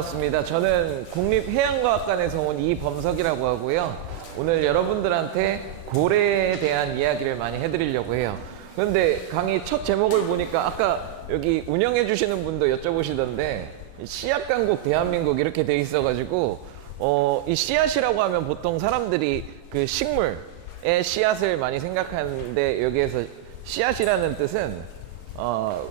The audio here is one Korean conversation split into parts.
반갑습니다. 저는 국립해양과학관에서 온 이범석이라고 하고요. 오늘 여러분들한테 고래에 대한 이야기를 많이 해드리려고 해요. 그런데 강의 첫 제목을 보니까 아까 여기 운영해 주시는 분도 여쭤보시던데 씨앗 강국 대한민국 이렇게 돼 있어가지고 이 씨앗이라고 하면 보통 사람들이 그 식물의 씨앗을 많이 생각하는데 여기에서 씨앗이라는 뜻은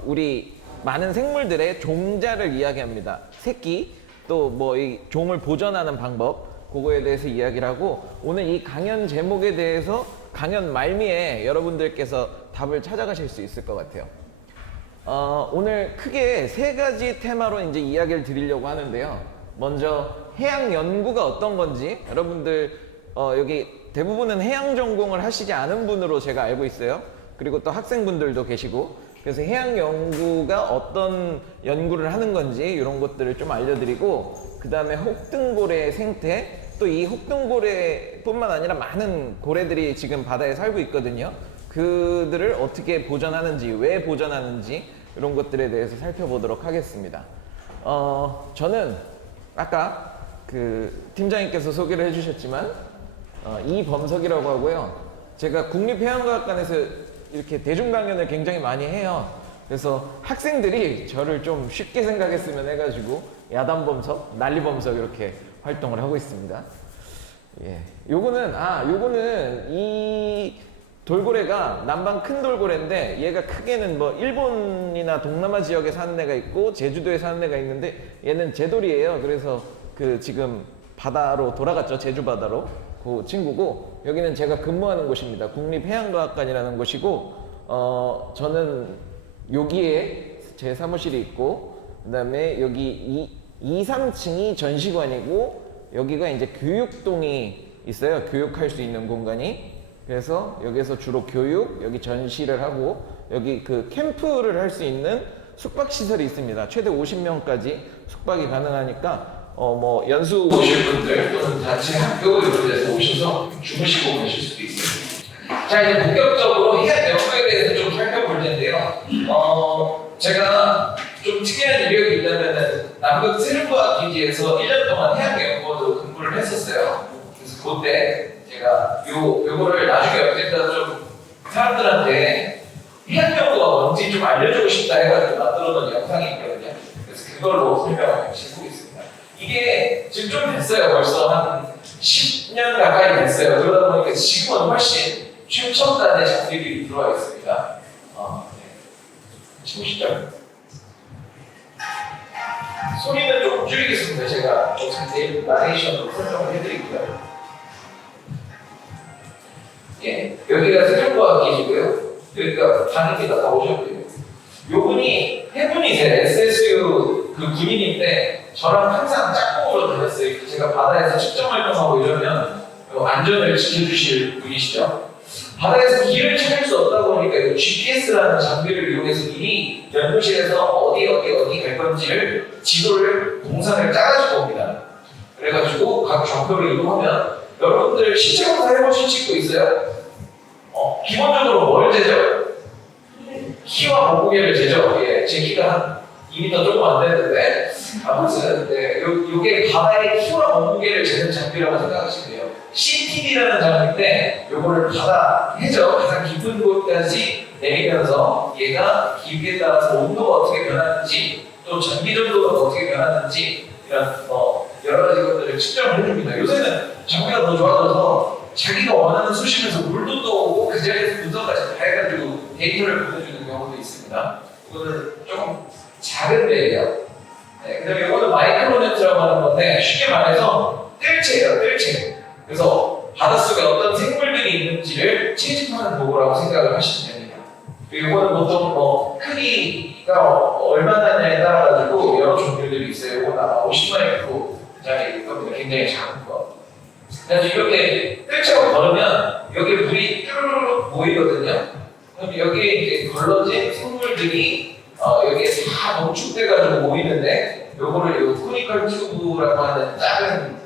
우리 많은 생물들의 종자를 이야기합니다. 새끼, 또 뭐 이 종을 보존하는 방법, 그거에 대해서 이야기를 하고, 오늘 이 강연 제목에 대해서 강연 말미에 여러분들께서 답을 찾아가실 수 있을 것 같아요. 오늘 크게 세 가지 테마로 이제 이야기를 드리려고 하는데요. 먼저 해양 연구가 어떤 건지, 여러분들 여기 대부분은 해양 전공을 하시지 않은 분으로 제가 알고 있어요. 그리고 또 학생분들도 계시고, 그래서 해양 연구가 어떤 연구를 하는 건지 이런 것들을 좀 알려드리고, 그 다음에 혹등고래의 생태, 또 이 혹등고래뿐만 아니라 많은 고래들이 지금 바다에 살고 있거든요. 그들을 어떻게 보존하는지, 왜 보존하는지 이런 것들에 대해서 살펴보도록 하겠습니다. 저는 아까 그 팀장님께서 소개를 해주셨지만 이범석이라고 하고요. 제가 국립해양과학관에서 이렇게 대중 강연을 굉장히 많이 해요. 그래서 학생들이 저를 좀 쉽게 생각했으면 해가지고 야단범석, 난리범석 이렇게 활동을 하고 있습니다. 예, 요거는 이 돌고래가 남방 큰 돌고래인데, 얘가 크게는 뭐 일본이나 동남아 지역에 사는 애가 있고 제주도에 사는 애가 있는데, 얘는 제돌이에요. 그래서 그 지금 바다로 돌아갔죠. 제주 바다로. 그 친구고, 여기는 제가 근무하는 곳입니다. 국립해양과학관이라는 곳이고, 저는 여기에 제 사무실이 있고, 그 다음에 여기 2, 3층이 전시관이고, 여기가 이제 교육동이 있어요. 교육할 수 있는 공간이. 그래서 여기서 주로 교육, 여기 전시를 하고, 여기 그 캠프를 할 수 있는 숙박시설이 있습니다. 최대 50명까지 숙박이 가능하니까 뭐 연수 오실 분들 또는 단체 학교 이런 데서 오셔서 주무시고 가실 수도 있어요. 자, 이제 본격적으로 해양 연구에 대해서 좀 살펴볼 텐데요. 제가 좀 특이한 이력이 있다면은 남극 세력과학 기지에서 1년 동안 해양 연구도 근무를 했었어요. 그래서 그때 제가 요거를 나중에 언젠가 좀 사람들한테 해양 연구가 뭔지 좀 알려주고 싶다 해가지고 만들어놓은 영상이 있거든요. 그래서 그걸로 설명을 해보겠습니다. 이게 지금 좀 됐어요. 벌써 한 10년 가까이 됐어요. 그러다 보니까 지금은 훨씬 최첨단의 장비들이 들어와 있습니다. 보시죠. 소리는 조금 줄이겠습니다. 제가 자세히 나레이션으로 설명을 해드리고요. 예, 여기가 세종과학기지고요. 여기가 반입니다. 나오셨고요. 요분이 해군이세요. SSU 그 군인인데 저랑 항상 짝꿍으로 다녔어요. 제가 바다에서 측정 활동하고 이러면 안전을 지켜주실 분이시죠. 바다에서 길을 찾을 수 없다 보니까 GPS라는 장비를 이용해서 미리 연구실에서 어디 갈 건지를 지도를 동선을 짜가지고 옵니다. 그래가지고 각 좌표를 이동하면, 여러분들 실제 검사 해보신 친구 있어요? 기본적으로 뭘 재죠? 키와 몸무게를 재죠. 예, 제 키가 한 2m 조금 안 되는데, 아무튼 요게 바다의 키와 몸무게를 재는 장비라고 생각하시면 돼요. CTD라는 장비인데, 요거를 바다 해저 가장 깊은 곳까지 내리면서 얘가 깊이에 따라서 온도가 어떻게 변하는지, 또 전기 전도가 어떻게 변하는지, 이런 여러 가지 것들을 측정을 해줍니다. 요새는 장비가 더 좋아져서 자기가 원하는 수심에서 물도 떠오고 그 자리에서 분석까지 다 해가지고 데이터를 보내주는 경우도 있습니다. 이거는 조금 작은 배예요. 네, 그다음에 이거는 마이크로네트라고 하는 건데, 쉽게 말해서 뜰채예요. 뜰채. 그래서 바닷속에 어떤 생물들이 있는지를 채집하는 도구라고 생각을 하시면 됩니다. 그리고 이거는 보통 뭐 크기가 얼마나 냐에 따라 가지고 여러 종류들이 있어요. 이거는 아마 50마이크로짜리 겁니다. 굉장히 작은 거. 그래서 이렇게 뜰채로 걸으면 여기 물이 쭈르륵 모이거든요. 그럼 여기에 이제 걸러진 생물들이 여기에 다 농축돼가지고 모이는데, 요거를 요 코니컬 튜브라고 하는 작은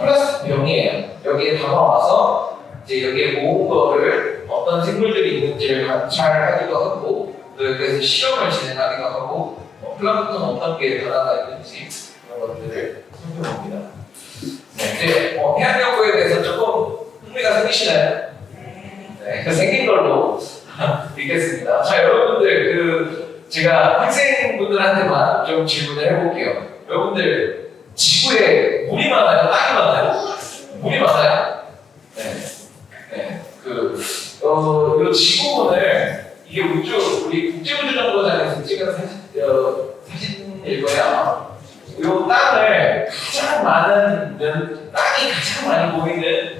플라스틱 병이에요. 여기에 담아와서 이제 여기에 모은 거를 어떤 생물들이 있는지를 관찰하기도 하고, 또 여기에서 실험을 진행하기도 하고, 플랑크톤 어떤 게 변화가 있는지 이런 것들을 살펴봅니다. 네, 이제 해양연구에 대해서 조금 흥미가 생기시나요? 네, 생긴 걸로 읽겠습니다. 자, 여러분들 제가 학생분들한테만 좀 질문을 해볼게요. 여러분들 지구에 물이 많아요? 땅이 많아요? 물이 많아요? 네. 네. 이 지구본을 이게 우리 국제우주정거장에서 찍은 사진일 거야. 이 땅을 가장 많은 땅이 가장 많이 보이는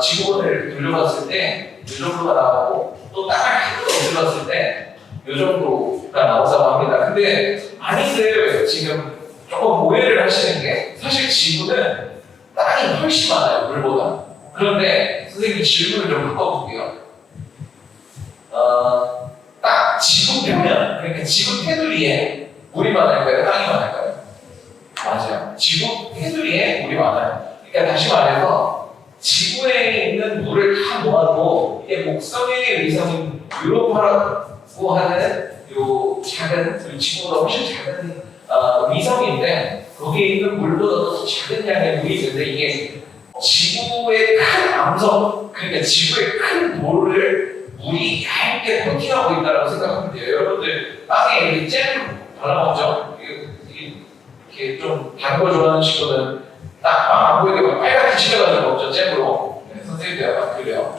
지구본을 돌려봤을 때 이 정도가 나오고 또 땅을 한번 돌려봤을 때 이 정도가 나온다고 합니다. 근데 많이들 지금 조금 오해를 하시는 게 사실 지구는 땅이 훨씬 많아요, 물보다. 그런데 선생님 질문을 좀 바꿔볼게요. 지구 표면, 그러니까 지구 테두리에 물이 많을까요? 땅이 많을까요? 맞아요. 지구 테두리에 물이 많아요. 그러니까 다시 말해서 지구에 있는 물을 다 모아도 이게 목성의 위성인 유로파라고 하는 요 작은 지구보다 훨씬 작은 위성인데 거기에 있는 물보다도 작은 양의 물이 있는데 이게 지구의 큰 암석, 그러니까 지구의 큰 돌을 물이 얇게 코팅하고 있다고 생각하면 돼요. 여러분들 땅에 이렇게 잼 발라먹죠? 이렇게 좀 단 거 좋아하는 친구는 딱빵 안 보이게 빨갛게 칠해가지고 먹죠, 잼으로. 네, 선생님도 약간 그래요.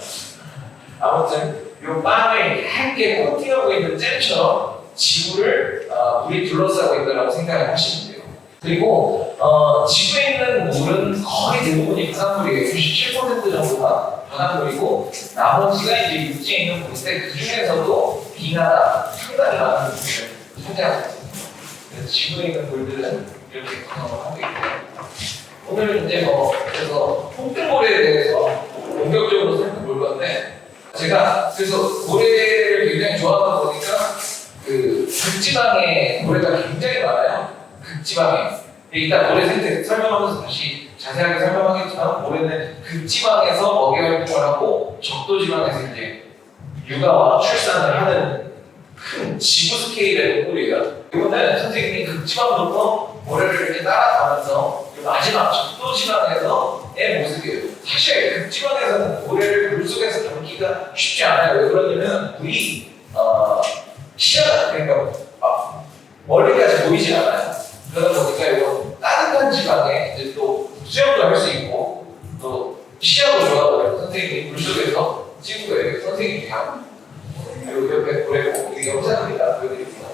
아무튼 이 빵을 얇게 코팅하고 있는 잼처럼 지구를 물이 둘러싸고 있다고 생각을 하시면 돼요. 그리고 지구에 있는 물은 거의 대부분이 바닷물이에요. 97% 정도가 바닷물이고 나머지가 이제 육지에 있는 물인데 그 중에서도 빙하가 상당히 많은 물을 차지하고 있습니다. 그래서 지구에 있는 물들은 이렇게 구성을 하고 있고요. 오늘 이제 그래서 홍등고래에 대해서 본격적으로 살펴볼 건데 제가 그래서 고래를 굉장히 좋아하다 보니까 극지방에 고래가 굉장히 많아요. 극지방에. 이따 고래 생태 설명하면서 다시 자세하게 설명하겠지만 고래는 극지방에서 먹이 활동을 하고 적도지방에서 이제 육아와 출산을 하는 큰 지구 스케일의 동물이에요. 이거는 선생님이 극지방부터 고래를 이렇게 따라가면서 마지막 적도지방에서의 모습이에요. 사실 극지방에서는 고래를 물속에서 담기가 쉽지 않아요. 왜 그러냐면 물이 시야가 그러니까 멀리까지 보이지 않아요. 그러다 보니까 이거 따뜻한 지방에 이제 또 수영도 할 수 있고 또 시야도 좋아하고 선생님이 물속에서 찍은 거예요. 선생님이 다 여기 옆에 고래고 이게 영상입니다. 보여드립니다.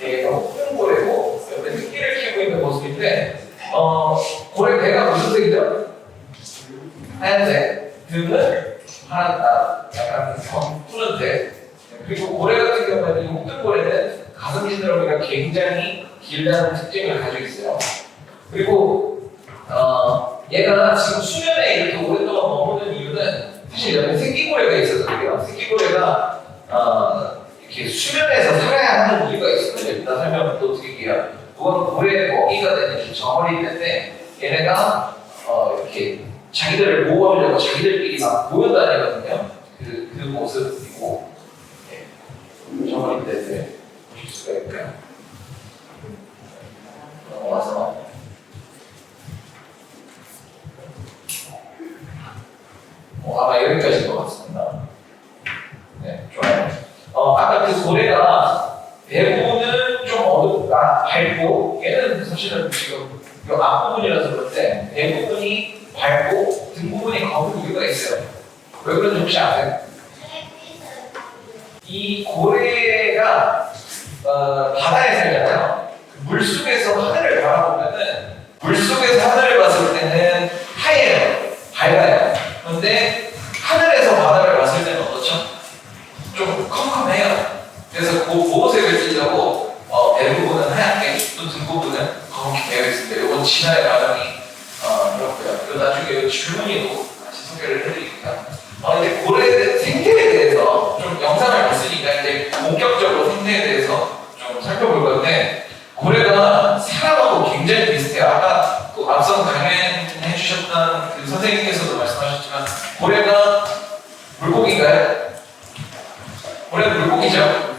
네, 큰 고래고 옆에 새끼를 키우고 있는 모습인데 고래 배가 무슨 색이죠? 하얀색. 등은 약간 푸른색. 그리고 고래 같은 경우에는 홍등고래는 가슴 지느러미가 굉장히 길다는 특징을 가지고 있어요. 그리고 얘가 지금 수면에 이렇게 오랫동안 머무는 이유는 사실 옆에 새끼고래가 있어서 그래요. 새끼고래가 이렇게 수면에서 살아야 하는 이유가 있어요. 이따 설명을 또 드릴게요. 그건 고래의 먹이가 되는 정어리 있는데 얘네가 이렇게 자기들을 보호하려고 자기들끼리 막 모여다니거든요. 그 모습이고 정어리 때문에 보실 수가 있고요. 넘어가서 아마 여기까지인 것 같습니다. 네, 좋아요. 아까 그 고래가 대부분은 좀 밝고 얘는 사실은 지금 이 앞부분이라서 그런데 대부분이 밝고 뒷부분이 검은 이유가 있어요. 왜 그런지 혹시 아세요? 이 고래가 바다에 살잖아요. 물속에서 하늘을 바라보면은 물속에서 하늘을 봤을 때는 하얘요. 밝아요. 그런데 하늘에서 바다를 봤을 때는 어떻죠? 좀 컴컴해요. 그래서 그 보호색을 띠려고 대부분은 하얗게 또 등부분은 검게 되어 있습니다. 이건 진화의 과정이 그렇고요. 그리고 나중에 질문이도 같이 소개를 해드릴게요. 이제 고래 생태에 대해서 좀 영상을 봤으니까 이제 본격적으로 생태에 대해서 좀 살펴볼 건데 고래가 사람하고 굉장히 비슷해요. 아까 그 앞선 강연해 주셨던 그 선생님께서도 말씀하셨지만 고래가 물고기인가요? 고래는 물고기죠?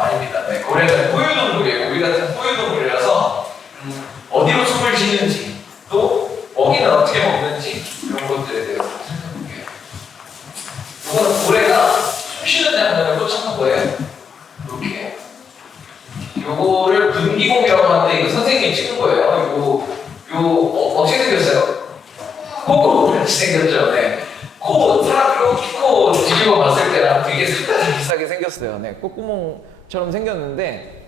아닙니다. 네, 고래는 포유동물이에요. 우리 같은 포유동물이라서 이거 선생님이 찍은 거예요. 어떻게 생겼어요? 코 같이 생겼죠. 네. 코 사람 이렇게 코 뒤집어 봤을 때랑 되게 상당히 비슷하게 생겼어요. 네, 콧구멍처럼 생겼는데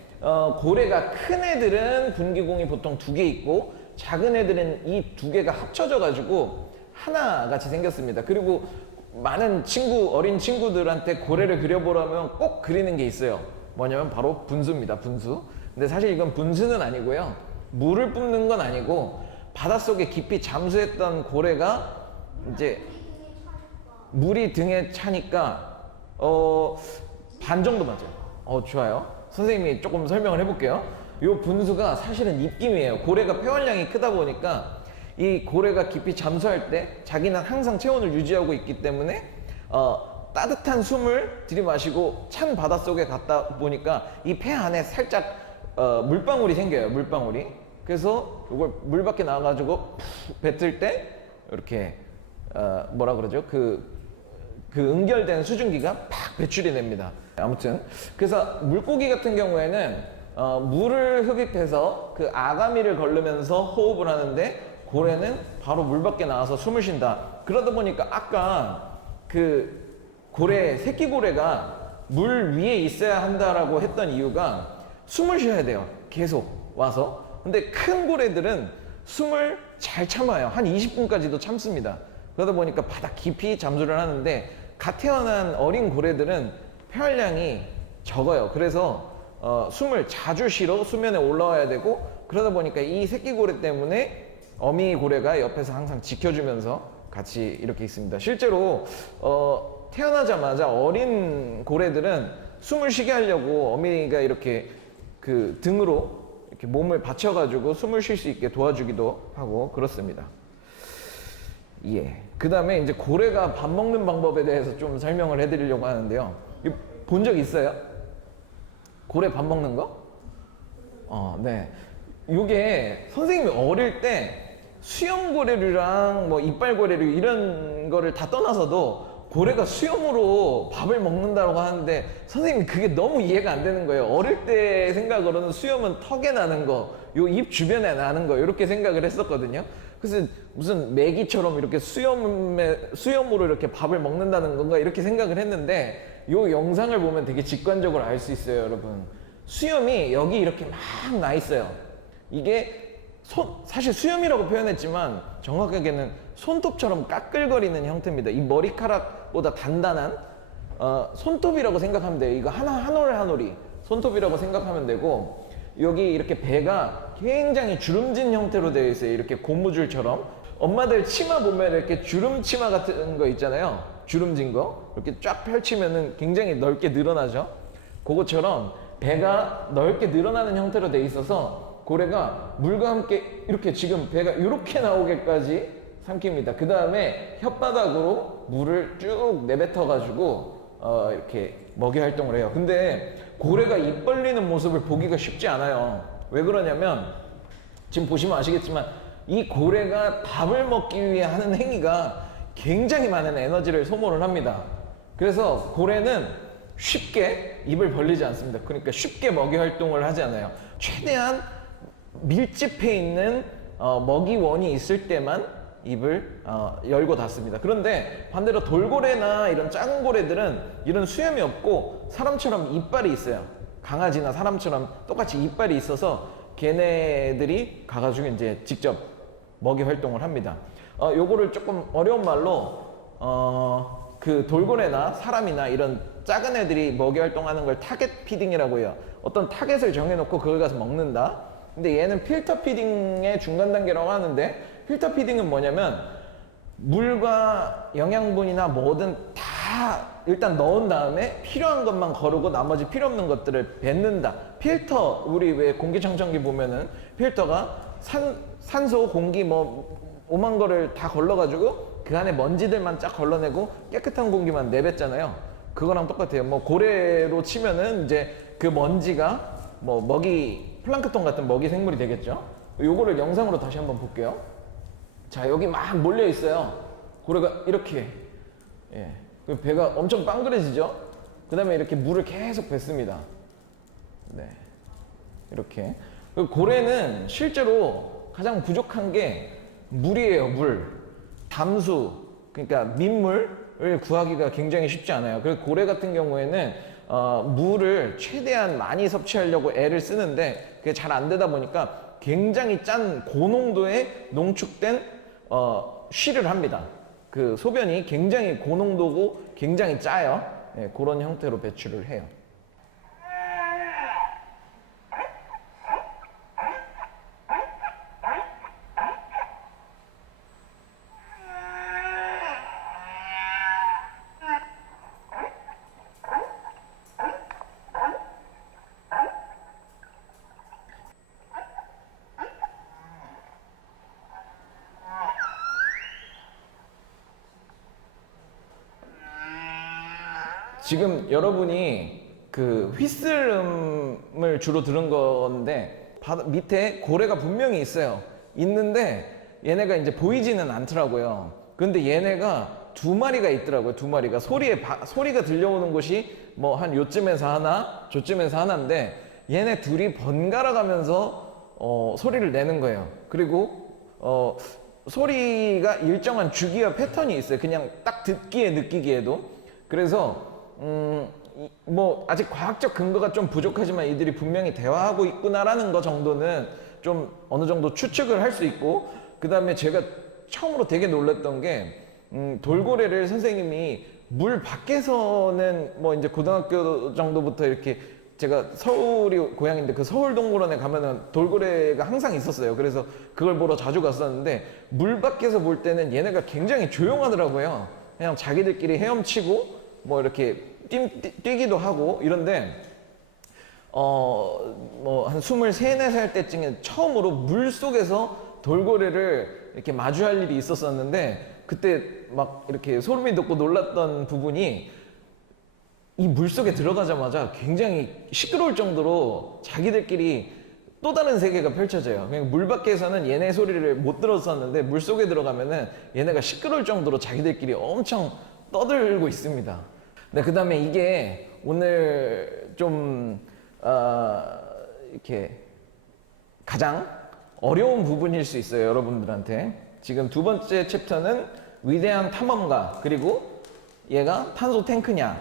고래가 큰 애들은 분기공이 보통 2개 있고 작은 애들은 이 2개가 합쳐져 가지고 하나 같이 생겼습니다. 그리고 많은 어린 친구들한테 고래를 그려보라면 꼭 그리는 게 있어요. 뭐냐면 바로 분수입니다. 분수. 근데 사실 이건 분수는 아니고요. 물을 뿜는 건 아니고 바닷속에 깊이 잠수했던 고래가 이제 물이 등에 차니까 반 정도 맞아요. 좋아요. 선생님이 조금 설명을 해볼게요. 이 분수가 사실은 입김이에요. 고래가 폐활량이 크다 보니까 이 고래가 깊이 잠수할 때 자기는 항상 체온을 유지하고 있기 때문에 따뜻한 숨을 들이마시고 찬 바닷속에 갔다 보니까 이 폐 안에 살짝 물방울이 생겨요. 물방울이. 그래서 이걸 물 밖에 나와가지고 뱉을 때 이렇게 뭐라 그러죠? 그 응결된 수증기가 팍 배출이 됩니다. 아무튼 그래서 물고기 같은 경우에는 물을 흡입해서 그 아가미를 걸르면서 호흡을 하는데 고래는 바로 물 밖에 나와서 숨을 쉰다. 그러다 보니까 아까 그 새끼 고래가 물 위에 있어야 한다라고 했던 이유가 숨을 쉬어야 돼요. 계속 와서. 근데 큰 고래들은 숨을 잘 참아요. 한 20분까지도 참습니다. 그러다 보니까 바다 깊이 잠수를 하는데 갓 태어난 어린 고래들은 폐활량이 적어요. 그래서 숨을 자주 쉬러 수면에 올라와야 되고 그러다 보니까 이 새끼 고래 때문에 어미 고래가 옆에서 항상 지켜주면서 같이 이렇게 있습니다. 실제로 태어나자마자 어린 고래들은 숨을 쉬게 하려고 어미가 이렇게 그 등으로 이렇게 몸을 받쳐가지고 숨을 쉴 수 있게 도와주기도 하고 그렇습니다. 예. 그 다음에 이제 고래가 밥 먹는 방법에 대해서 좀 설명을 해드리려고 하는데요. 본 적 있어요? 고래 밥 먹는 거? 네. 요게 선생님이 어릴 때 수염고래류랑 뭐 이빨고래류 이런 거를 다 떠나서도 고래가 수염으로 밥을 먹는다고 하는데 선생님이 그게 너무 이해가 안 되는 거예요. 어릴 때 생각으로는 수염은 턱에 나는 거, 요 입 주변에 나는 거 이렇게 생각을 했었거든요. 그래서 무슨 메기처럼 이렇게 수염으로 이렇게 밥을 먹는다는 건가 이렇게 생각을 했는데 요 영상을 보면 되게 직관적으로 알 수 있어요, 여러분. 수염이 여기 이렇게 막 나 있어요. 이게 사실 수염이라고 표현했지만 정확하게는 손톱처럼 까끌거리는 형태입니다. 이 머리카락보다 단단한 손톱이라고 생각하면 돼요. 이거 한 올 한 올이 손톱이라고 생각하면 되고 여기 이렇게 배가 굉장히 주름진 형태로 되어 있어요. 이렇게 고무줄처럼. 엄마들 치마 보면 이렇게 주름 치마 같은 거 있잖아요. 주름진 거 이렇게 쫙 펼치면은 굉장히 넓게 늘어나죠. 그것처럼 배가 넓게 늘어나는 형태로 되어 있어서 고래가 물과 함께 이렇게 지금 배가 이렇게 나오게까지 삼킵니다. 그 다음에 혓바닥으로 물을 쭉 내뱉어 가지고 이렇게 먹이 활동을 해요. 근데 고래가 입 벌리는 모습을 보기가 쉽지 않아요. 왜 그러냐면 지금 보시면 아시겠지만 이 고래가 밥을 먹기 위해 하는 행위가 굉장히 많은 에너지를 소모를 합니다. 그래서 고래는 쉽게 입을 벌리지 않습니다. 그러니까 쉽게 먹이 활동을 하지 않아요. 최대한 밀집해 있는 먹이원이 있을 때만 입을 열고 닫습니다. 그런데 반대로 돌고래나 이런 작은 고래들은 이런 수염이 없고 사람처럼 이빨이 있어요. 강아지나 사람처럼 똑같이 이빨이 있어서 걔네들이 가가지고 이제 직접 먹이 활동을 합니다. 요거를 조금 어려운 말로 그 돌고래나 사람이나 이런 작은 애들이 먹이 활동하는 걸 타겟 피딩이라고 해요. 어떤 타겟을 정해놓고 그걸 가서 먹는다. 근데 얘는 필터 피딩의 중간 단계라고 하는데 필터 피딩은 뭐냐면 물과 영양분이나 뭐든 다 일단 넣은 다음에 필요한 것만 거르고 나머지 필요 없는 것들을 뱉는다. 필터, 우리 왜 공기청정기 보면은 필터가 산소, 공기 뭐 오만 거를 다 걸러가지고 그 안에 먼지들만 쫙 걸러내고 깨끗한 공기만 내뱉잖아요. 그거랑 똑같아요. 뭐 고래로 치면은 이제 그 먼지가 뭐 플랑크톤 같은 먹이 생물이 되겠죠. 요거를 영상으로 다시 한번 볼게요. 자, 여기 막 몰려 있어요. 고래가 이렇게, 예, 배가 엄청 빵그레지죠. 그 다음에 이렇게 물을 계속 뱉습니다. 네, 이렇게. 고래는 실제로 가장 부족한 게 물이에요, 물. 담수, 그러니까 민물을 구하기가 굉장히 쉽지 않아요. 그래서 고래 같은 경우에는 물을 최대한 많이 섭취하려고 애를 쓰는데 그게 잘 안 되다 보니까 굉장히 짠 고농도의 농축된 쉬를 합니다. 그 소변이 굉장히 고농도고 굉장히 짜요. 예, 그런 형태로 배출을 해요. 지금 여러분이 그 휘슬음을 주로 들은 건데 밑에 고래가 분명히 있어요. 있는데 얘네가 이제 보이지는 않더라고요. 근데 얘네가 두 마리가 있더라고요. 두 마리가 소리가 들려오는 곳이 뭐 한 요쯤에서 하나, 저쯤에서 하나인데 얘네 둘이 번갈아 가면서 소리를 내는 거예요. 그리고 소리가 일정한 주기와 패턴이 있어요. 그냥 딱 듣기에 느끼기에도. 그래서 뭐 아직 과학적 근거가 좀 부족하지만 이들이 분명히 대화하고 있구나라는 거 정도는 좀 어느 정도 추측을 할 수 있고, 그 다음에 제가 처음으로 되게 놀랐던 게 돌고래를 선생님이 물 밖에서는 뭐 이제 고등학교 정도부터 이렇게, 제가 서울이 고향인데 그 서울동물원에 가면은 돌고래가 항상 있었어요. 그래서 그걸 보러 자주 갔었는데 물 밖에서 볼 때는 얘네가 굉장히 조용하더라고요. 그냥 자기들끼리 헤엄치고 뭐 이렇게 뛰기도 하고 이런데 뭐 한 23, 4살 때쯤에 처음으로 물 속에서 돌고래를 이렇게 마주할 일이 있었었는데, 그때 막 이렇게 소름이 돋고 놀랐던 부분이, 이 물 속에 들어가자마자 굉장히 시끄러울 정도로 자기들끼리 또 다른 세계가 펼쳐져요. 그냥 물 밖에서는 얘네 소리를 못 들었었는데 물 속에 들어가면은 얘네가 시끄러울 정도로 자기들끼리 엄청 떠들고 있습니다. 네, 그 다음에 이게 오늘 좀 이렇게 가장 어려운 부분일 수 있어요, 여러분들한테. 지금 두 번째 챕터는 위대한 탐험가, 그리고 얘가 탄소 탱크냐,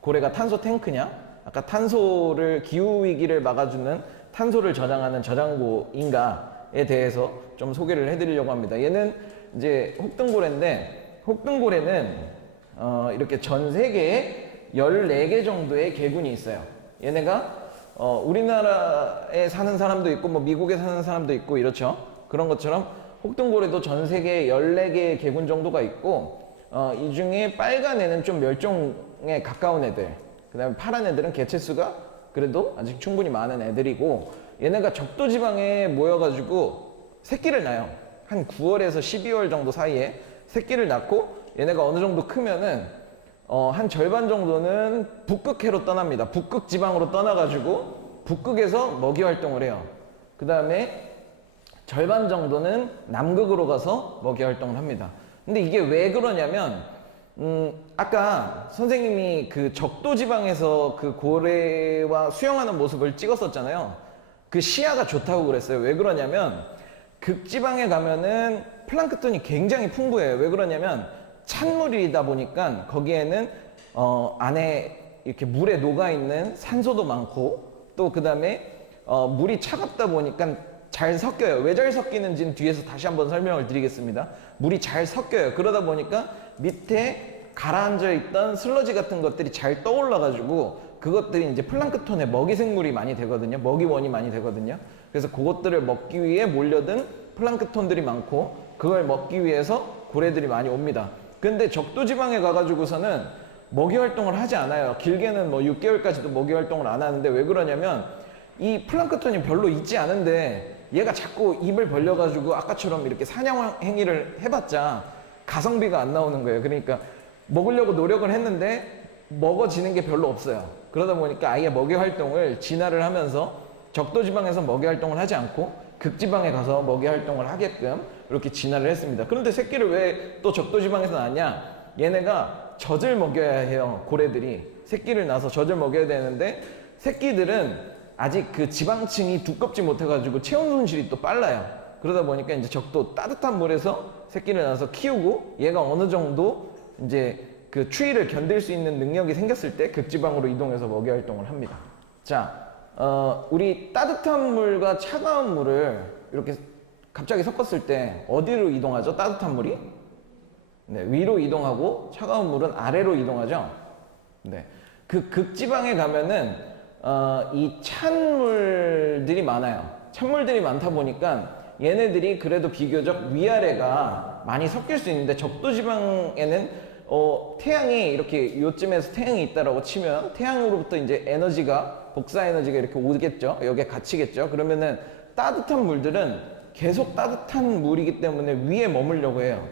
고래가 탄소 탱크냐, 아까 탄소를, 기후위기를 막아주는 탄소를 저장하는 저장고인가에 대해서 좀 소개를 해드리려고 합니다. 얘는 이제 혹등고래인데, 혹등고래는 이렇게 전 세계에 14개 정도의 개군이 있어요. 얘네가 우리나라에 사는 사람도 있고 뭐 미국에 사는 사람도 있고 이렇죠. 그런 것처럼 혹등고래도 전 세계에 14개의 개군 정도가 있고, 이 중에 빨간 애는 좀 멸종에 가까운 애들, 그 다음에 파란 애들은 개체수가 그래도 아직 충분히 많은 애들이고, 얘네가 적도지방에 모여가지고 새끼를 낳아요. 한 9월에서 12월 정도 사이에 새끼를 낳고, 얘네가 어느 정도 크면은 한 절반 정도는 북극해로 떠납니다. 북극 지방으로 떠나가지고 북극에서 먹이 활동을 해요. 그 다음에 절반 정도는 남극으로 가서 먹이 활동을 합니다. 근데 이게 왜 그러냐면, 아까 선생님이 그 적도 지방에서 그 고래와 수영하는 모습을 찍었었잖아요. 그 시야가 좋다고 그랬어요. 왜 그러냐면 극지방에 가면은 플랑크톤이 굉장히 풍부해요. 왜 그러냐면 찬물이다 보니까 거기에는 안에 이렇게 물에 녹아있는 산소도 많고, 또 그 다음에 물이 차갑다 보니까 잘 섞여요. 왜 잘 섞이는지는 뒤에서 다시 한번 설명을 드리겠습니다. 물이 잘 섞여요. 그러다 보니까 밑에 가라앉아 있던 슬러지 같은 것들이 잘 떠올라 가지고 그것들이 이제 플랑크톤의 먹이 생물이 많이 되거든요. 먹이원이 많이 되거든요. 그래서 그것들을 먹기 위해 몰려든 플랑크톤들이 많고, 그걸 먹기 위해서 고래들이 많이 옵니다. 근데 적도지방에 가가지고서는 먹이 활동을 하지 않아요. 길게는 뭐 6개월까지도 먹이 활동을 안 하는데, 왜 그러냐면 이 플랑크톤이 별로 있지 않은데 얘가 자꾸 입을 벌려가지고 아까처럼 이렇게 사냥 행위를 해봤자 가성비가 안 나오는 거예요. 그러니까 먹으려고 노력을 했는데 먹어지는 게 별로 없어요. 그러다 보니까 아예 먹이 활동을 진화를 하면서 적도지방에서 먹이 활동을 하지 않고 극지방에 가서 먹이 활동을 하게끔 이렇게 진화를 했습니다. 그런데 새끼를 왜 또 적도지방에서 낳냐? 얘네가 젖을 먹여야 해요. 고래들이 새끼를 낳아서 젖을 먹여야 되는데, 새끼들은 아직 그 지방층이 두껍지 못해가지고 체온 손실이 또 빨라요. 그러다 보니까 이제 적도 따뜻한 물에서 새끼를 낳아서 키우고 얘가 어느 정도 이제 그 추위를 견딜 수 있는 능력이 생겼을 때 극지방으로 이동해서 먹이 활동을 합니다. 자, 우리 따뜻한 물과 차가운 물을 이렇게 갑자기 섞었을 때 어디로 이동하죠? 따뜻한 물이? 네, 위로 이동하고 차가운 물은 아래로 이동하죠. 네, 그 극지방에 가면은 이 찬물들이 많아요. 찬물들이 많다 보니까 얘네들이 그래도 비교적 위아래가 많이 섞일 수 있는데 적도지방에는 태양이 이렇게 요쯤에서 태양이 있다라고 치면 태양으로부터 이제 에너지가 복사 에너지가 이렇게 오겠죠. 여기에 갇히겠죠. 그러면은 따뜻한 물들은 계속 따뜻한 물이기 때문에 위에 머물려고 해요.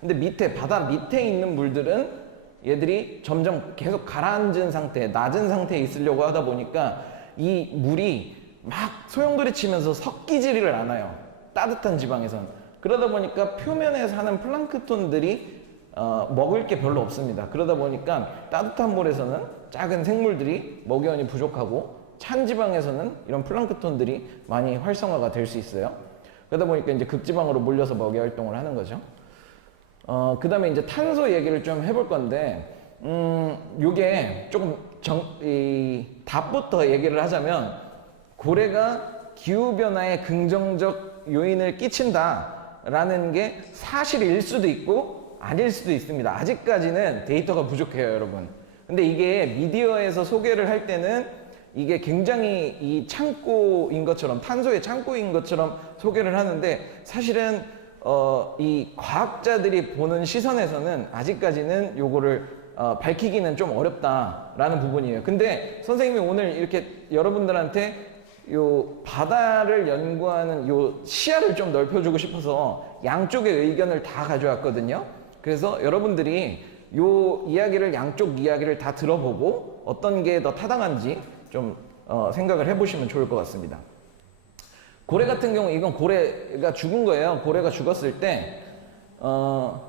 근데 밑에 바다 밑에 있는 물들은 얘들이 점점 계속 가라앉은 상태, 낮은 상태에 있으려고 하다 보니까 이 물이 막 소용돌이 치면서 섞이지를 않아요. 따뜻한 지방에선. 그러다 보니까 표면에 사는 플랑크톤들이 먹을 게 별로 없습니다. 그러다 보니까 따뜻한 물에서는 작은 생물들이 먹이원이 부족하고 찬 지방에서는 이런 플랑크톤들이 많이 활성화가 될 수 있어요. 그러다 보니까 이제 극지방으로 몰려서 먹이 활동을 하는 거죠. 그 다음에 이제 탄소 얘기를 좀 해볼 건데, 요게 조금 답부터 얘기를 하자면, 고래가 기후변화에 긍정적 요인을 끼친다라는 게 사실일 수도 있고, 아닐 수도 있습니다. 아직까지는 데이터가 부족해요, 여러분. 근데 이게 미디어에서 소개를 할 때는 이게 굉장히 이 창고인 것처럼, 탄소의 창고인 것처럼 소개를 하는데, 사실은 이 과학자들이 보는 시선에서는 아직까지는 요거를 밝히기는 좀 어렵다라는 부분이에요. 근데 선생님이 오늘 이렇게 여러분들한테 요 바다를 연구하는 요 시야를 좀 넓혀주고 싶어서 양쪽의 의견을 다 가져왔거든요. 그래서 여러분들이 요 이야기를, 양쪽 이야기를 다 들어보고 어떤 게 더 타당한지 좀 생각을 해보시면 좋을 것 같습니다. 고래 같은 경우, 이건 고래가 죽은 거예요. 고래가 죽었을 때,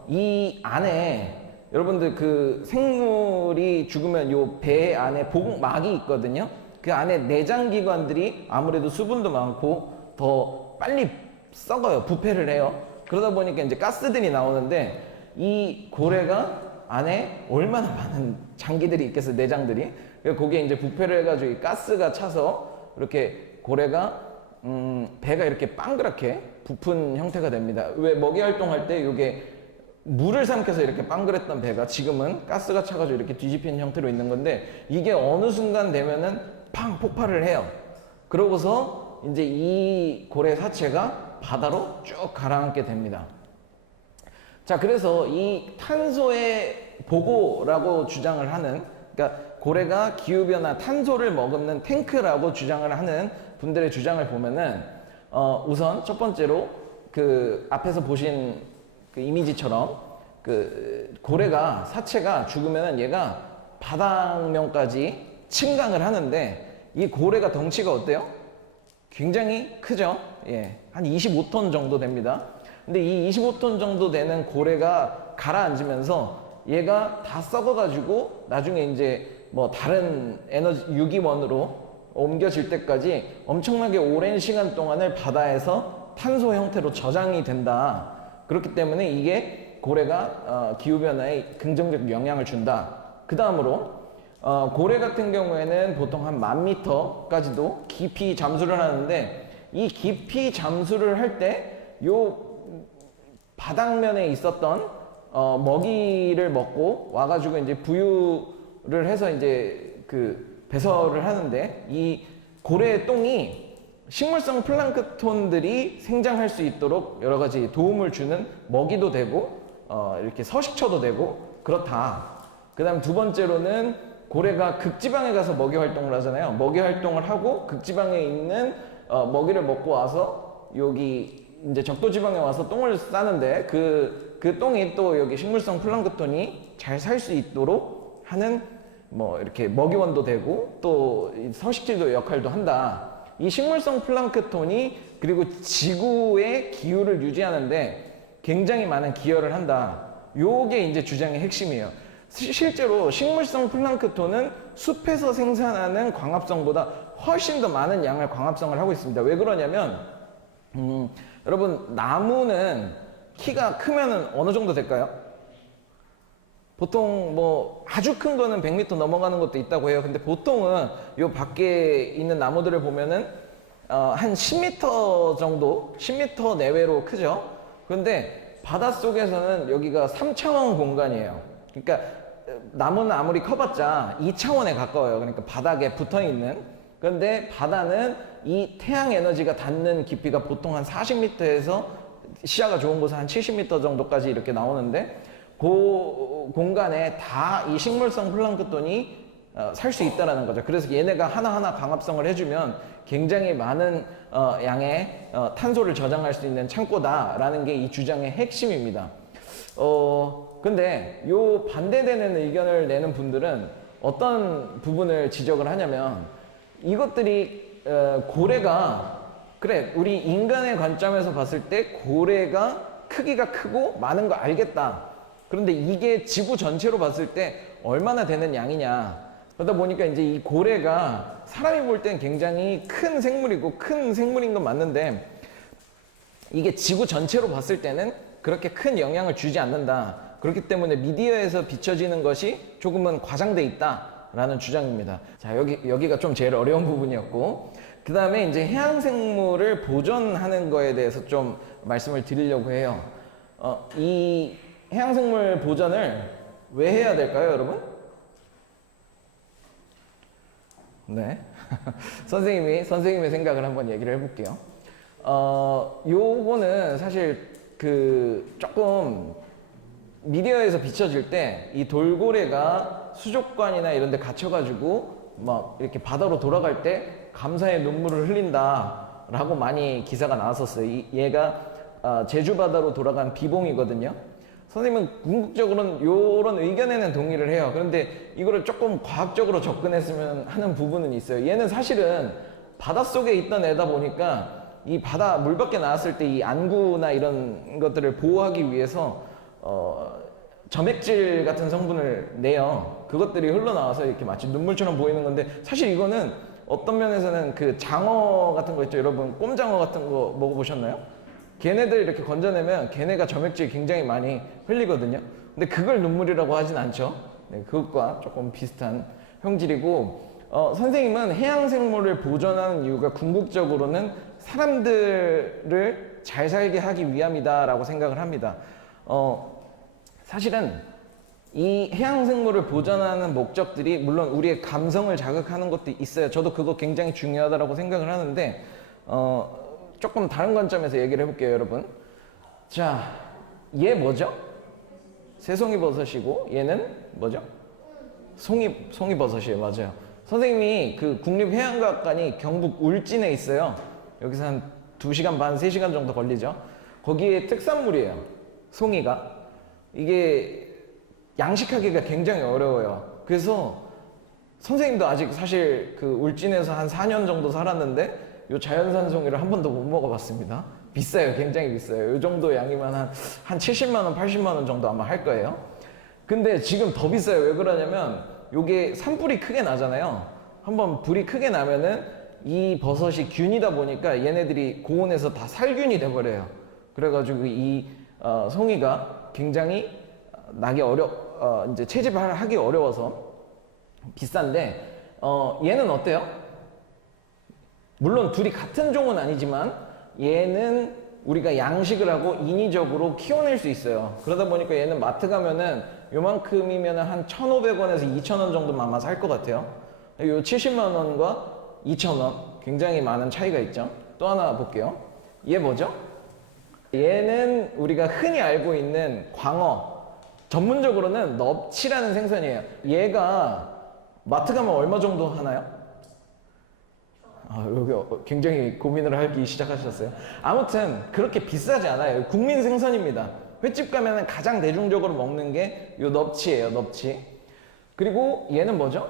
이 안에, 여러분들 그 생물이 죽으면 요 배 안에 복막이 있거든요. 그 안에 내장기관들이 아무래도 수분도 많고 더 빨리 썩어요. 부패를 해요. 그러다 보니까 이제 가스들이 나오는데, 이 고래가 안에 얼마나 많은 장기들이 있겠어요, 내장들이. 거기에 이제 부패를 해가지고 이 가스가 차서 이렇게 고래가 배가 이렇게 빵그랗게 부푼 형태가 됩니다. 왜 먹이 활동할 때 이게 물을 삼켜서 이렇게 빵그랬던 배가 지금은 가스가 차가지고 이렇게 뒤집힌 형태로 있는 건데, 이게 어느 순간 되면은 팡 폭발을 해요. 그러고서 이제 이 고래 사체가 바다로 쭉 가라앉게 됩니다. 자, 그래서 이 탄소의 보고라고 주장을 하는, 그러니까 고래가 기후변화 탄소를 머금는 탱크라고 주장을 하는 분들의 주장을 보면은, 우선 첫 번째로 그 앞에서 보신 그 이미지처럼 그 고래가 사체가 죽으면은 얘가 바닥면까지 침강을 하는데, 이 고래가 덩치가 어때요? 굉장히 크죠? 예, 한 25톤 정도 됩니다. 근데 이 25톤 정도 되는 고래가 가라앉으면서 얘가 다 썩어가지고 나중에 이제 뭐 다른 에너지 유기원으로 옮겨질 때까지 엄청나게 오랜 시간 동안을 바다에서 탄소 형태로 저장이 된다. 그렇기 때문에 이게 고래가 기후변화에 긍정적 영향을 준다. 그 다음으로 고래 같은 경우에는 보통 한 10,000m까지도 깊이 잠수를 하는데, 이 깊이 잠수를 할 때 요 바닥면에 있었던 먹이를 먹고 와가지고 이제 부유를 해서 이제 그 배설을 하는데, 이 고래의 똥이 식물성 플랑크톤들이 생장할 수 있도록 여러 가지 도움을 주는 먹이도 되고 이렇게 서식처도 되고 그렇다. 그 다음 두 번째로는 고래가 극지방에 가서 먹이 활동을 하잖아요. 먹이 활동을 하고 극지방에 있는 먹이를 먹고 와서 여기 이제 적도지방에 와서 똥을 싸는데, 그 똥이 또 여기 식물성 플랑크톤이 잘 살 수 있도록 하는 뭐 이렇게 먹이원도 되고 또 서식지도 역할도 한다. 이 식물성 플랑크톤이 그리고 지구의 기후를 유지하는데 굉장히 많은 기여를 한다. 요게 이제 주장의 핵심이에요. 실제로 식물성 플랑크톤은 숲에서 생산하는 광합성보다 훨씬 더 많은 양을 광합성을 하고 있습니다. 왜 그러냐면 여러분 나무는 키가 크면은 어느 정도 될까요? 보통 뭐 아주 큰 거는 100m 넘어가는 것도 있다고 해요. 근데 보통은 요 밖에 있는 나무들을 보면은 한 10m 정도, 10m 내외로 크죠. 그런데 바닷속에서는 여기가 3차원 공간이에요. 그러니까 나무는 아무리 커봤자 2차원에 가까워요. 그러니까 바닥에 붙어 있는. 그런데 바다는 이 태양 에너지가 닿는 깊이가 보통 한 40m에서 시야가 좋은 곳은 한 70m 정도까지 이렇게 나오는데 그 공간에 다 이 식물성 플랑크톤이 살 수 있다는 거죠. 그래서 얘네가 하나하나 광합성을 해주면 굉장히 많은 양의 탄소를 저장할 수 있는 창고다라는 게 이 주장의 핵심입니다. 근데 요 반대되는 의견을 내는 분들은 어떤 부분을 지적을 하냐면 이것들이 고래가 그래 우리 인간의 관점에서 봤을 때 고래가 크기가 크고 많은 거 알겠다. 그런데 이게 지구 전체로 봤을 때 얼마나 되는 양이냐. 그러다 보니까 이제 이 고래가 사람이 볼 땐 굉장히 큰 생물이고 큰 생물인 건 맞는데 이게 지구 전체로 봤을 때는 그렇게 큰 영향을 주지 않는다. 그렇기 때문에 미디어에서 비춰지는 것이 조금은 과장돼 있다라는 주장입니다. 자, 여기가 좀 제일 어려운 부분이었고 그 다음에 이제 해양생물을 보존하는 거에 대해서 좀 말씀을 드리려고 해요. 이 해양생물 보존을 왜 해야 될까요, 여러분? 네. 선생님의 생각을 한번 얘기를 해볼게요. 요거는 사실 조금 미디어에서 비춰질 때 이 돌고래가 수족관이나 이런 데 갇혀가지고 막 이렇게 바다로 돌아갈 때 감사의 눈물을 흘린다라고 많이 기사가 나왔었어요. 얘가 제주 바다로 돌아간 비봉이거든요. 선생님은 궁극적으로는 이런 의견에는 동의를 해요. 그런데 이거를 조금 과학적으로 접근했으면 하는 부분은 있어요. 얘는 사실은 바닷속에 있던 애다 보니까 이 바다 물 밖에 나왔을 때 이 안구나 이런 것들을 보호하기 위해서 점액질 같은 성분을 내요. 그것들이 흘러나와서 이렇게 마치 눈물처럼 보이는 건데 사실 이거는 어떤 면에서는 그 장어 같은 거 있죠. 여러분 꼼장어 같은 거 먹어보셨나요? 걔네들 이렇게 건져내면 걔네가 점액질 굉장히 많이 흘리거든요. 근데 그걸 눈물이라고 하진 않죠. 네, 그것과 조금 비슷한 형질이고 선생님은 해양생물을 보존하는 이유가 궁극적으로는 사람들을 잘 살게 하기 위함이다라고 생각을 합니다. 사실은 이 해양생물을 보존하는 목적들이 물론 우리의 감성을 자극하는 것도 있어요. 저도 그거 굉장히 중요하다고 생각을 하는데 조금 다른 관점에서 얘기를 해볼게요, 여러분. 자, 얘 뭐죠? 새송이버섯이고 얘는 뭐죠? 송이버섯이에요. 맞아요. 선생님이 그 국립해양과학관이 경북 울진에 있어요. 여기서 한 2시간 반, 3시간 정도 걸리죠. 거기에 특산물이에요. 송이가. 이게 양식하기가 굉장히 어려워요. 그래서 선생님도 아직 사실 그 울진에서 한 4년 정도 살았는데 요 자연산 송이를 한 번도 못 먹어봤습니다. 비싸요. 굉장히 비싸요. 요 정도 양이면 한 70만 원, 80만 원 정도 아마 할 거예요. 근데 지금 더 비싸요. 왜 그러냐면 요게 산불이 크게 나잖아요. 한번 불이 크게 나면은 이 버섯이 균이다 보니까 얘네들이 고온에서 다 살균이 돼버려요. 그래가지고 이 송이가 굉장히 이제 채집하기 어려워서 비싼데 얘는 어때요? 물론 둘이 같은 종은 아니지만 얘는 우리가 양식을 하고 인위적으로 키워낼 수 있어요. 그러다 보니까 얘는 마트 가면은 요만큼이면 한 1,500원에서 2,000원 정도만 아마 살 것 같아요. 요 70만 원과 2,000원 굉장히 많은 차이가 있죠. 또 하나 볼게요. 얘 뭐죠? 얘는 우리가 흔히 알고 있는 광어, 전문적으로는 넙치라는 생선이에요. 얘가 마트 가면 얼마 정도 하나요? 여기 굉장히 고민을 하기 시작하셨어요. 아무튼 그렇게 비싸지 않아요. 국민 생선입니다. 횟집 가면 가장 대중적으로 먹는 게 요 넙치예요. 넙치. 그리고 얘는 뭐죠?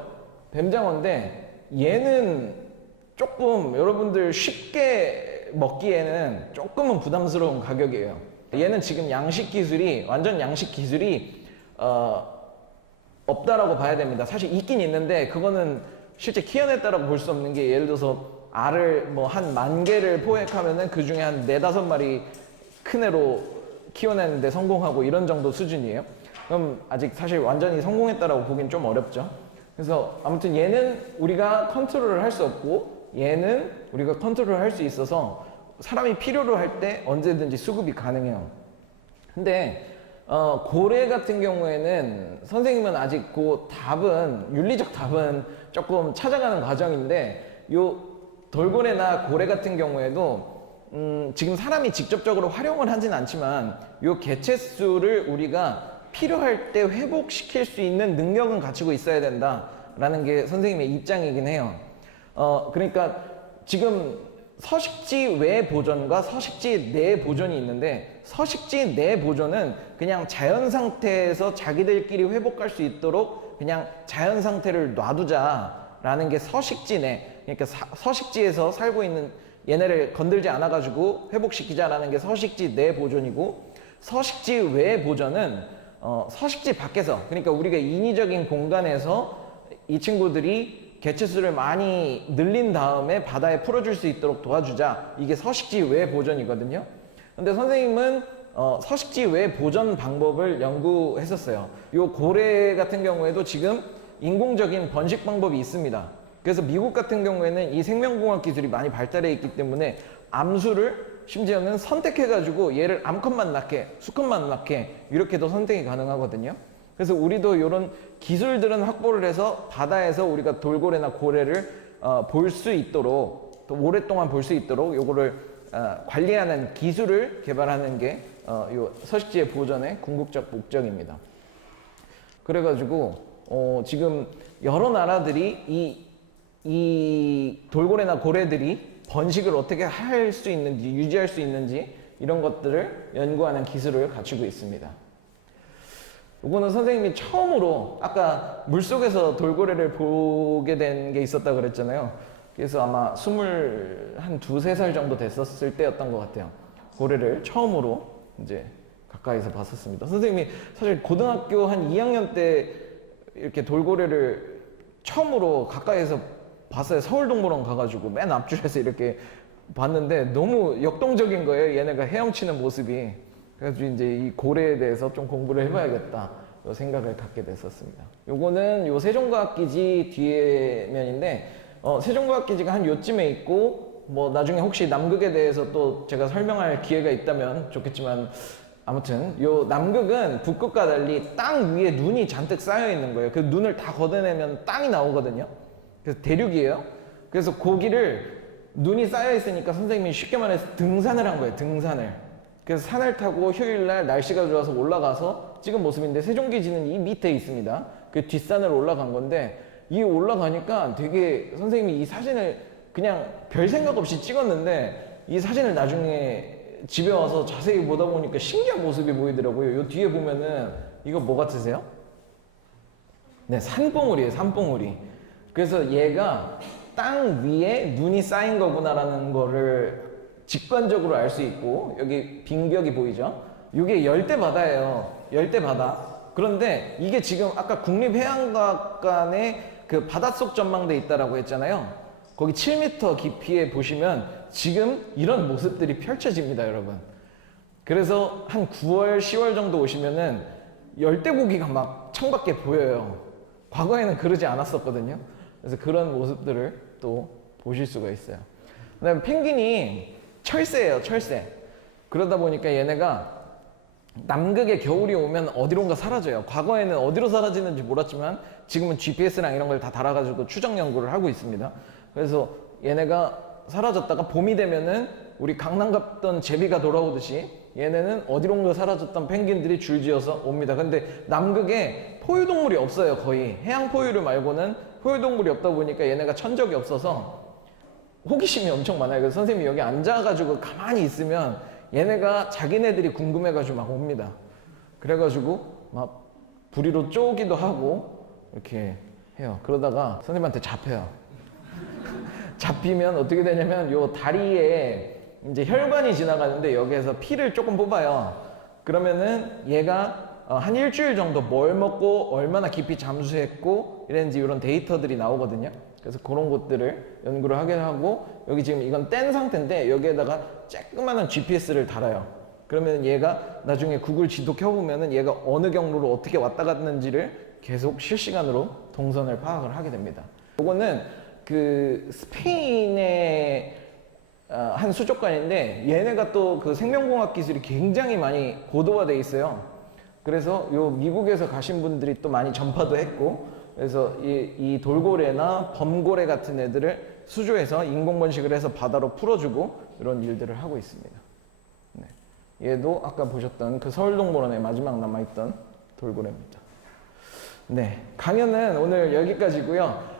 뱀장어인데 얘는 조금 여러분들 쉽게 먹기에는 조금은 부담스러운 가격이에요. 얘는 지금 완전 양식 기술이 없다라고 봐야 됩니다. 사실 있긴 있는데 그거는 실제 키워냈다라고 볼 수 없는 게 예를 들어서 알을 뭐 한 10,000개를 포획하면은 그 중에 한 4-5마리 큰 애로 키워내는데 성공하고 이런 정도 수준이에요. 그럼 아직 사실 완전히 성공했다라고 보긴 좀 어렵죠. 그래서 아무튼 얘는 우리가 컨트롤을 할 수 없고 얘는 우리가 컨트롤을 할 수 있어서 사람이 필요로 할 때 언제든지 수급이 가능해요. 근데 고래 같은 경우에는 선생님은 아직 그 답은 윤리적 답은 조금 찾아가는 과정인데 요 돌고래나 고래 같은 경우에도 지금 사람이 직접적으로 활용을 하진 않지만 요 개체수를 우리가 필요할 때 회복시킬 수 있는 능력은 갖추고 있어야 된다라는 게 선생님의 입장이긴 해요. 그러니까 지금 서식지 외 보존과 서식지 내 보존이 있는데 서식지 내 보존은 그냥 자연 상태에서 자기들끼리 회복할 수 있도록 그냥 자연 상태를 놔두자라는 게 서식지 내, 그러니까 서식지에서 살고 있는 얘네를 건들지 않아 가지고 회복시키자라는 게 서식지 내 보존이고, 서식지 외 보존은 서식지 밖에서, 그러니까 우리가 인위적인 공간에서 이 친구들이 개체수를 많이 늘린 다음에 바다에 풀어줄 수 있도록 도와주자, 이게 서식지 외 보존이거든요. 근데 선생님은 서식지 외 보존 방법을 연구했었어요. 요 고래 같은 경우에도 지금 인공적인 번식 방법이 있습니다. 그래서 미국 같은 경우에는 이 생명공학 기술이 많이 발달해 있기 때문에 암수를 심지어는 선택해가지고 얘를 암컷만 낳게, 수컷만 낳게 이렇게도 선택이 가능하거든요. 그래서 우리도 이런 기술들은 확보를 해서 바다에서 우리가 돌고래나 고래를 볼 수 있도록, 또 오랫동안 볼 수 있도록 요거를 관리하는 기술을 개발하는 게 요 서식지의 보존의 궁극적 목적입니다. 그래가지고 지금 여러 나라들이 이 돌고래나 고래들이 번식을 어떻게 할 수 있는지, 유지할 수 있는지 이런 것들을 연구하는 기술을 갖추고 있습니다. 이거는 선생님이 처음으로 아까 물속에서 돌고래를 보게 된 게 있었다 그랬잖아요. 그래서 아마 22-3살 정도 됐었을 때였던 것 같아요. 고래를 처음으로 이제 가까이서 봤었습니다. 선생님이 사실 고등학교 한 2학년 때 이렇게 돌고래를 처음으로 가까이서 봤어요. 서울동물원 가가지고 맨 앞줄에서 이렇게 봤는데 너무 역동적인 거예요. 얘네가 헤엄치는 모습이. 그래가지고 이제 이 고래에 대해서 좀 공부를 해봐야겠다 요 생각을 갖게 됐었습니다. 요거는 요 세종과학기지 뒤에 면인데 세종과학기지가 한 요쯤에 있고, 뭐 나중에 혹시 남극에 대해서 또 제가 설명할 기회가 있다면 좋겠지만, 아무튼 요 남극은 북극과 달리 땅 위에 눈이 잔뜩 쌓여 있는 거예요. 그 눈을 다 걷어내면 땅이 나오거든요. 그래서 대륙이에요. 그래서 거기를 눈이 쌓여 있으니까 선생님이 쉽게 말해서 등산을 한 거예요. 등산을. 그래서 산을 타고 휴일날 날씨가 좋아서 올라가서 찍은 모습인데, 세종기지는 이 밑에 있습니다. 그 뒷산을 올라간 건데, 이 올라가니까 되게 선생님이 이 사진을 그냥 별 생각 없이 찍었는데, 이 사진을 나중에 집에 와서 자세히 보다 보니까 신기한 모습이 보이더라고요. 요 뒤에 보면은 이거 뭐 같으세요? 네, 산봉우리예요. 산봉우리. 그래서 얘가 땅 위에 눈이 쌓인 거구나라는 거를 직관적으로 알 수 있고, 여기 빙벽이 보이죠? 이게 열대바다예요. 열대바다. 그런데 이게 지금 아까 국립해양과학관에 그 바닷속 전망대 있다라고 했잖아요. 거기 7m 깊이에 보시면 지금 이런 모습들이 펼쳐집니다, 여러분. 그래서 한 9월, 10월 정도 오시면은 열대고기가 막 창밖에 보여요. 과거에는 그러지 않았었거든요. 그래서 그런 모습들을 또 보실 수가 있어요. 그다음에 펭귄이 철새예요, 철새. 그러다 보니까 얘네가 남극에 겨울이 오면 어디론가 사라져요. 과거에는 어디로 사라지는지 몰랐지만 지금은 GPS랑 이런 걸 다 달아가지고 추적 연구를 하고 있습니다. 그래서 얘네가 사라졌다가 봄이 되면은 우리 강남 갔던 제비가 돌아오듯이 얘네는 어디론가 사라졌던 펭귄들이 줄지어서 옵니다. 근데 남극에 포유동물이 없어요. 거의 해양 포유류 말고는 포유동물이 없다 보니까 얘네가 천적이 없어서 호기심이 엄청 많아요. 그래서 선생님이 여기 앉아가지고 가만히 있으면 얘네가 자기네들이 궁금해가지고 막 옵니다. 그래가지고 막 부리로 쪼기도 하고 이렇게 해요. 그러다가 선생님한테 잡혀요. 잡히면 어떻게 되냐면 요 다리에 이제 혈관이 지나가는데 여기에서 피를 조금 뽑아요. 그러면은 얘가 한 일주일 정도 뭘 먹고 얼마나 깊이 잠수했고 이랬는지 이런 데이터들이 나오거든요. 그래서 그런 것들을 연구를 하게 하고, 여기 지금 이건 뗀 상태인데 여기에다가 쬐끄만한 GPS를 달아요. 그러면 얘가 나중에 구글 지도 켜보면은 얘가 어느 경로로 어떻게 왔다 갔는지를 계속 실시간으로 동선을 파악을 하게 됩니다. 요거는 그 스페인의 한 수족관인데, 얘네가 또 그 생명공학 기술이 굉장히 많이 고도화돼 있어요. 그래서 요 미국에서 가신 분들이 또 많이 전파도 했고, 그래서 이 돌고래나 범고래 같은 애들을 수조에서 인공번식을 해서 바다로 풀어주고 이런 일들을 하고 있습니다. 네. 얘도 아까 보셨던 그 서울동물원에 마지막 남아있던 돌고래입니다. 네, 강연은 오늘 여기까지고요.